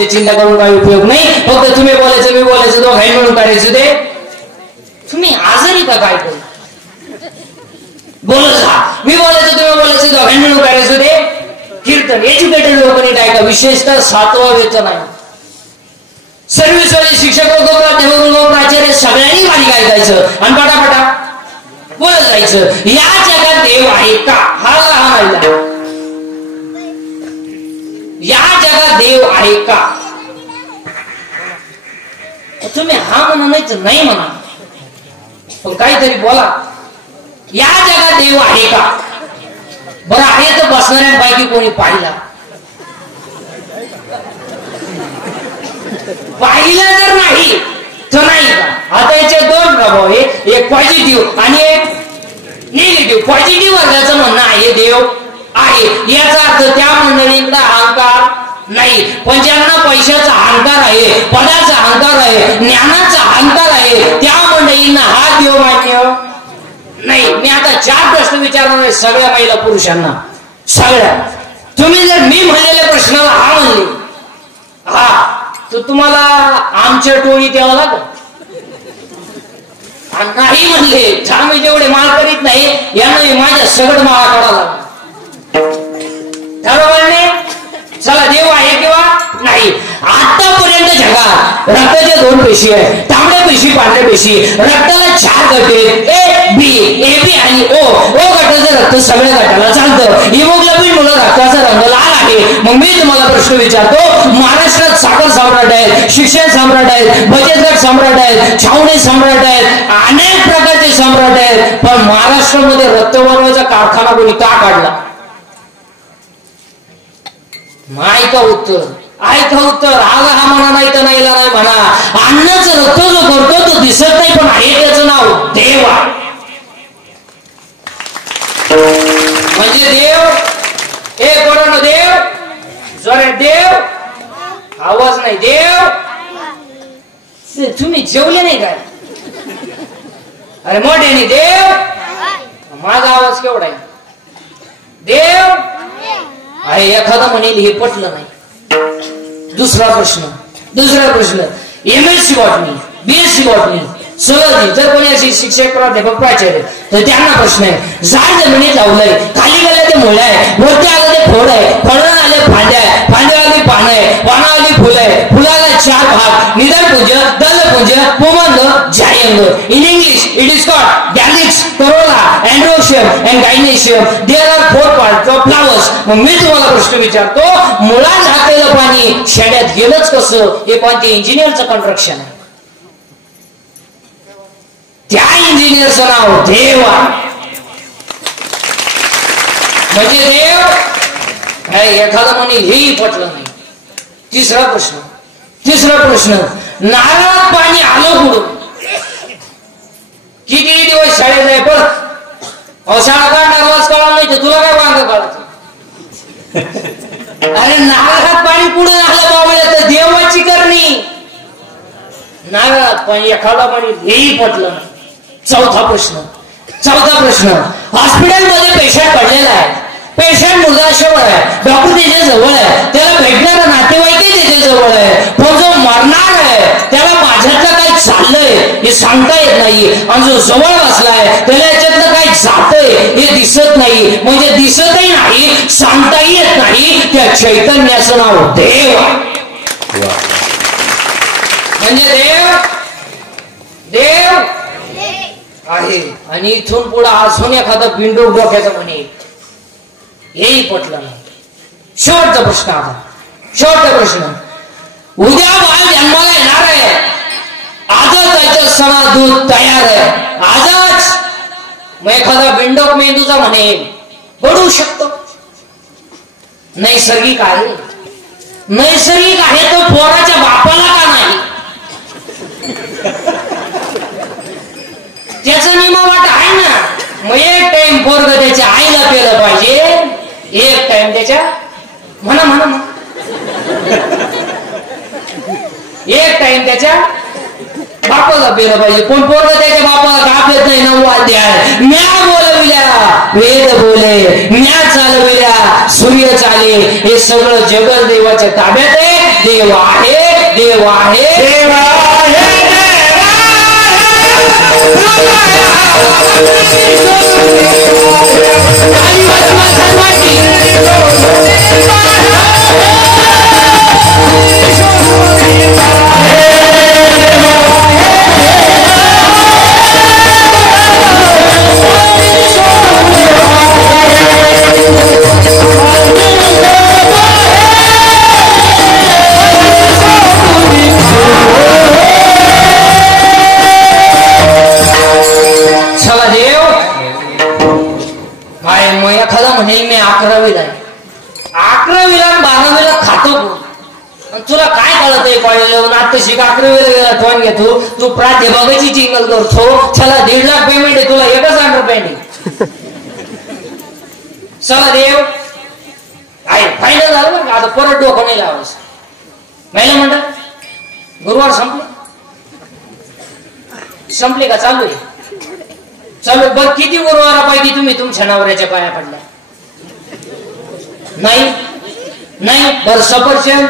ते चिंता करून काही उपयोग नाही. फक्त तुम्ही बोलायचं मी बोलायचं दोघांनी मिळून करायचं. ते तुम्ही आजारी का काय करू बोलत जा, मी बोलायचं तुम्ही बोलायचं दोघांनी मिळून करायचं. ते कीर्तन एज्युकेटेड लोकांनी काय का विशेषतः 7वा वेतन आहे. सर्व्हिसवाले शिक्षक प्राचार्य सगळ्यांनी गाणी ऐकायचं आणि पटापटा बोलत जायचं. या जगात देव आहे का हा राहिला. या जगात देव आहे का तुम्ही हा म्हणा नाही म्हणा पण काहीतरी बोला. या जगात देव आहे का. बरं आहे तर बसणाऱ्यांपैकी कोणी पाहिला जर नाही तर नाही का. आता याचे 2 प्रभाव आहे, एक पॉझिटिव्ह आणि एक निगेटिव्ह. पॉझिटिव्ह वर्गाचं म्हणणं आहे देव आहे, याचा अर्थ त्या मंडळींना अहंकार नाही. पण ज्यांना पैशाचा अहंकार आहे, पदाचा अहंकार आहे, ज्ञानाचा अहंकार आहे, त्या मंडळींना हा देव मान्य नाही. मी आता 4 प्रश्न विचारणार आहे सगळ्या महिला पुरुषांना. सगळ्या तुम्ही जर मी म्हणलेल्या प्रश्नाला हा म्हणले हा तर तुम्हाला आमच्या टोळीत यावं लागल. नाही म्हणले तर मी जेवढे माल करीत नाही यांना माझ्या सगळं माळा काढावा लागला. ठरवणे चला देव आहे किंवा नाही. आतापर्यंत जगात रक्ताच्या 2 पेशी आहे, तांबड्या पेशी पांढऱ्या पेशी. रक्ताला 4 गट आहेत, ए बी ए बी आणि ओ. ओ गटाचं रक्त सगळ्या गटाला चालतं. हिमोग्लोबिन मुळे रक्ताचा रंग लाल आहे. मग मी तुम्हाला प्रश्न विचारतो, महाराष्ट्रात साखर सम्राट आहेत, शिक्षण सम्राट आहेत, बचत गट सम्राट आहेत, छावणी सम्राट आहेत, अनेक प्रकारचे सम्राट आहेत, पण महाराष्ट्रामध्ये रक्त बनवायचा कारखाना कोणी का काढला. ऐका उत्तर, ऐका उत्तर. आग हा म्हणा नाही तर नाहीला नाही म्हणा. अन्नाचं रक्त जो करतो तो दिसत नाही पण आहे त्याचं नाव देव आहे. म्हणजे देव एक कोण देव जोरे देव आवाज नाही देव. तुम्ही जेवले नाही काय अरे मोठ्याने देव. माझा आवाज केवढा आहे देव आहे. एखादा म्हणेल हे पटलं नाही. दुसरा प्रश्न MSc बॉटनी BSc बॉटनी सहज जर कोणी अशी शिक्षक प्राध्यापक प्राचार्य तर त्यांना प्रश्न आहे, झाड जमिनीत लावलंय, खाली गेल्या ते मुळ आहे, वरती आलं ते फोड आहे, फळं आले फांद्या आहे, फांद्यावाली पानं आहे, पानावाली फुलं आहे, फुलाला 4 भाग, निधनपुंज, दलपुंज, पुमंद, जायंग. In English it is called calyx, corolla, androecium and gynoecium. There are 4 parts of flowers. मग मी तुम्हाला प्रश्न विचारतो, मुळात घातलेलं पाणी शेड्यात गेलंच कसं. हे कोणते इंजिनियरचं कन्स्ट्रक्शन आहे. त्या इंजिनियरचं नाव देव आहे. म्हणजे देव एखादा म्हणे हेही पटलं नाही. तिसरा प्रश्न नारळात पाणी आलं कुठून. किती दिवस शाळेत आहे पण शाळा काढणार वाज कळा नाही तर तुला काय वांग कळायचं. अरे नारळात पाणी पुढे आलं बाबा तर देवाची करणी. नारळात पाणी एखादा म्हणे हेही पटलं नाही. चौथा प्रश्न हॉस्पिटलमध्ये पेशंट पडलेला आहे. पेशंट मृगाजवळ आहे, डॉक्टर त्याच्या जवळ आहे, त्याला भेटणारा नातेवाईकही त्याच्या जवळ आहे, पण जो मरणार आहे त्याला माझ्यातलं काय चाललंय हे सांगता येत नाही. आणि जो जवळ बसलाय त्याला याच्यातलं काय जातंय हे दिसत नाही. म्हणजे दिसतही नाही, सांगताही येत नाही. त्या चैतन्याचं नाव देव म्हणजे देव आहे. आणि इथून पुढे अजून एखादा बिंडोक डोक्याचा म्हणे हेही पटलं नाही. शेवटचा प्रश्न उद्या बाळ जन्माला येणार आहे. आजच त्याच्या सणा दूध तयार आहे. आजच मग एखादा बिंडोक मेंदूचा म्हणे घडू शकतो. नैसर्गिक आहे तो पोराच्या बापाला का नाही. त्याचा नियमावाट आहे ना. मग एक टाइम पोरग त्याच्या आईला पेलं पाहिजे, एक टाइम त्याच्या एक टाइम त्याच्या बापाला पेलं पाहिजे. पण पोरग त्याच्या बापाला काप येत नाही. 9 अध्याय म्या बोलविल्या, वेद बोले, म्या चालविल्या, सूर्य चाले. हे सगळं जगत देवाच्या ताब्यात आहे. देव आहे, देव आहे, देव आहे. म्हणेल मी 11वीला 12वीला खातो. तुला काय कळत आहे कॉलेजला? आता शिक 11वीला गेला फोन घेतो तू प्राध्यापकाची चिंगल करतो. चला 1.5 लाख पेमेंट आहे तुला, एकच अंडरपॅन्ट आहे. चला देव आहे फायनल झालं बरं का. आता परत डोकं नाही लावायचं. महिला म्हणतात गुरुवार संपले का? चालू आहे. चालू बघ. किती गुरुवारापैकी तुम्ही तुमच्या नवऱ्याच्या पाया पडल्या? नाही बर. सफरचंद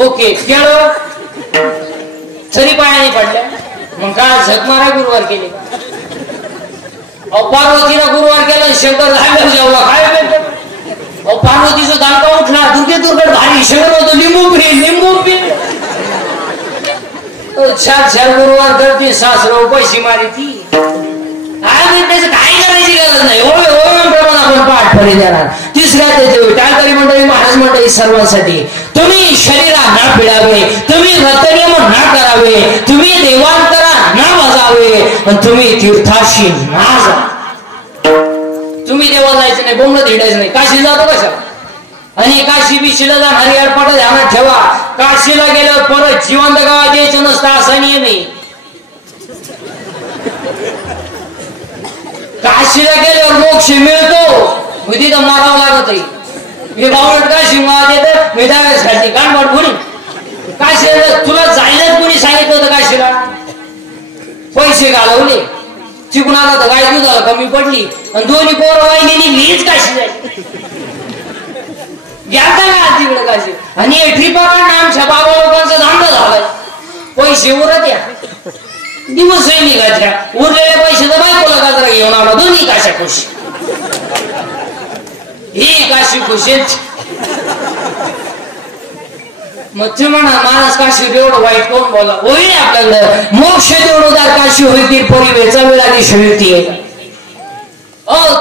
ओके. केळं तरी पाया नाही पडल्या. मग काय झकमारा गुरुवार केले का? पार्वतीला गुरुवार केला, शंकर झालं जेव्हा काय पार्वतीचं दांडका उठला, दुर्गेत भारी शंकर होतो. लिंबू पी 4 गुरुवार करते. सासर पैशी मारी ती. त्याचं काय करायची गरज नाही. प्रमाण आपण पाठ फरी देणार. तिसऱ्या टाळकरी मंडळी, महाराज मंडळी सर्वांसाठी तुम्ही शरीरा ना पिळावे, तुम्ही व्रतनियम ना करावे, तुम्ही देवांतरा ना बजावे, तुम्ही तीर्थाशी ना जा. तुम्ही देवाला जायचं नाही, बोंबलं धिडायचं नाही. काशी जातो कशा? आणि काशी बिशीला जाणारी अडपट ध्यानात ठेवा. काशीला गेल्यावर परत जिवंत गावात यायचं नसतं असा नियम आहे. काशीला गेल्यावर मोक्ष मिळतो, मी तिथं मारावं लागत आहे. मी गावडत काशी मात येत मी डाव्यासाठी गाणबाट बोली. काशीला तुला जायलाच कोणी सांगितलं होतं? काशीला पैसे घालवले, चिकून आला तर गाय दुधाला कमी पडली आणि दोन्ही पोरं वाहिनी मीच काशी जायची. घ्याता का तिकडे काशी? आणि ट्रिपा काढणं आमच्या बाबा लोकांचा धांडा झालाय. पैसे उरत या दिवसही निघायच्या. उरलेले पैसे तर बायकोला गाजरा घेऊन आला. दोन्ही काशा खुशी. ही काशी खुशी. मग ते म्हणा माणूस काशी एवढं वाईट कोण बोला? होईल आपल्याकडं मोक्ष देवडोदार काशी होईल. परिवेचा वेळा शिवती आहे.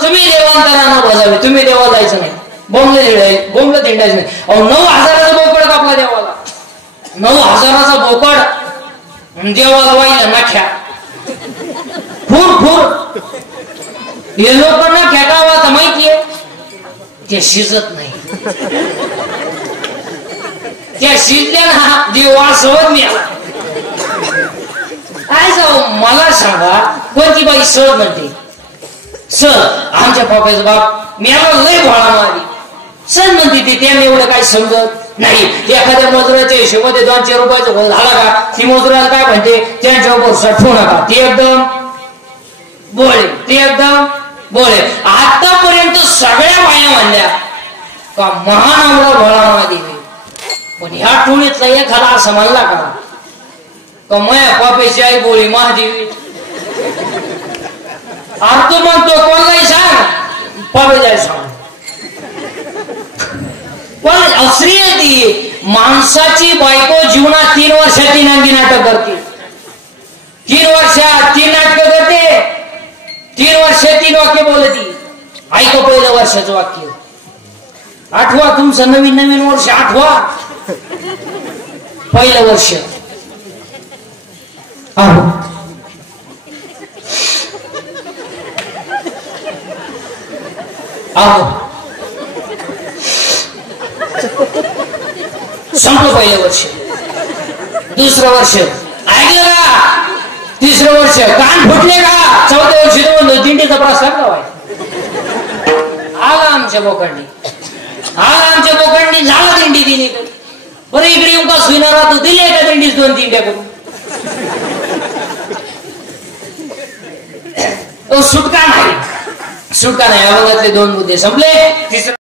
तुम्ही देवांतरांना बजावे, तुम्ही देवाला जायचं नाही. बोंबलं थिंडायचं नाही. 9,000चा बोकड कापला देवाला. 9,000चा बोकड देवाला वाहिला नाख्या. फूर हे लोकांना खेटावा तर माहितीये ते शिजत नाही. त्या शिजल्या ना देव वासवत मिळाला. काय जाऊ मला सांगा कोणती बाई सर म्हणते? सर आमच्या पप्पाचा बाप मिळाला लय भोळा मारी. सर म्हणते ती त्याने एवढं काय समजत नाही. एखाद्या मजुराच्या हिशोबामध्ये 200 रुपयाचा गोल झाला का ती मजुराला काय म्हणते? त्यांच्यावर सटवू नका. ते एकदम बोळे. आतापर्यंत सगळ्या बाया म्हणल्या का महानवरा भोळादेवी. पण ह्या टोळीतला एखादा असं म्हणला का माया पापेची आई बोळी महादेवी? अर्थ म्हणतो कोणालाही सांग पापे जाय सांग. पण असली ती माणसाची बायको जीवनात 3 वर्षात 3 अंगी नाटक करते. 3 वर्षात 3 नाटक करते. 3 वर्षात 3 वाक्य बोलती. ऐका पहिलं वर्षाचं वाक्य. आठवा तुमचं नवीन वर्ष. आठवा पहिलं वर्ष. संपलं पहिलं वर्ष. दुसरं वर्ष ऐकलं का? तिसरं वर्ष कान फुटले का? चौथ्या वर्षी म्हणतो दिंडीचा प्रस्ताव काय आला आमच्या बोकांनी. झाला दिंडी दिली. बरं इकडे येऊन का सुनारा तू दिले का दिंडीच 2 दिंड्या करून? तो सुटका नाही. सुटका नाही. अभंगातले 2 मुद्दे संपले. तिसरा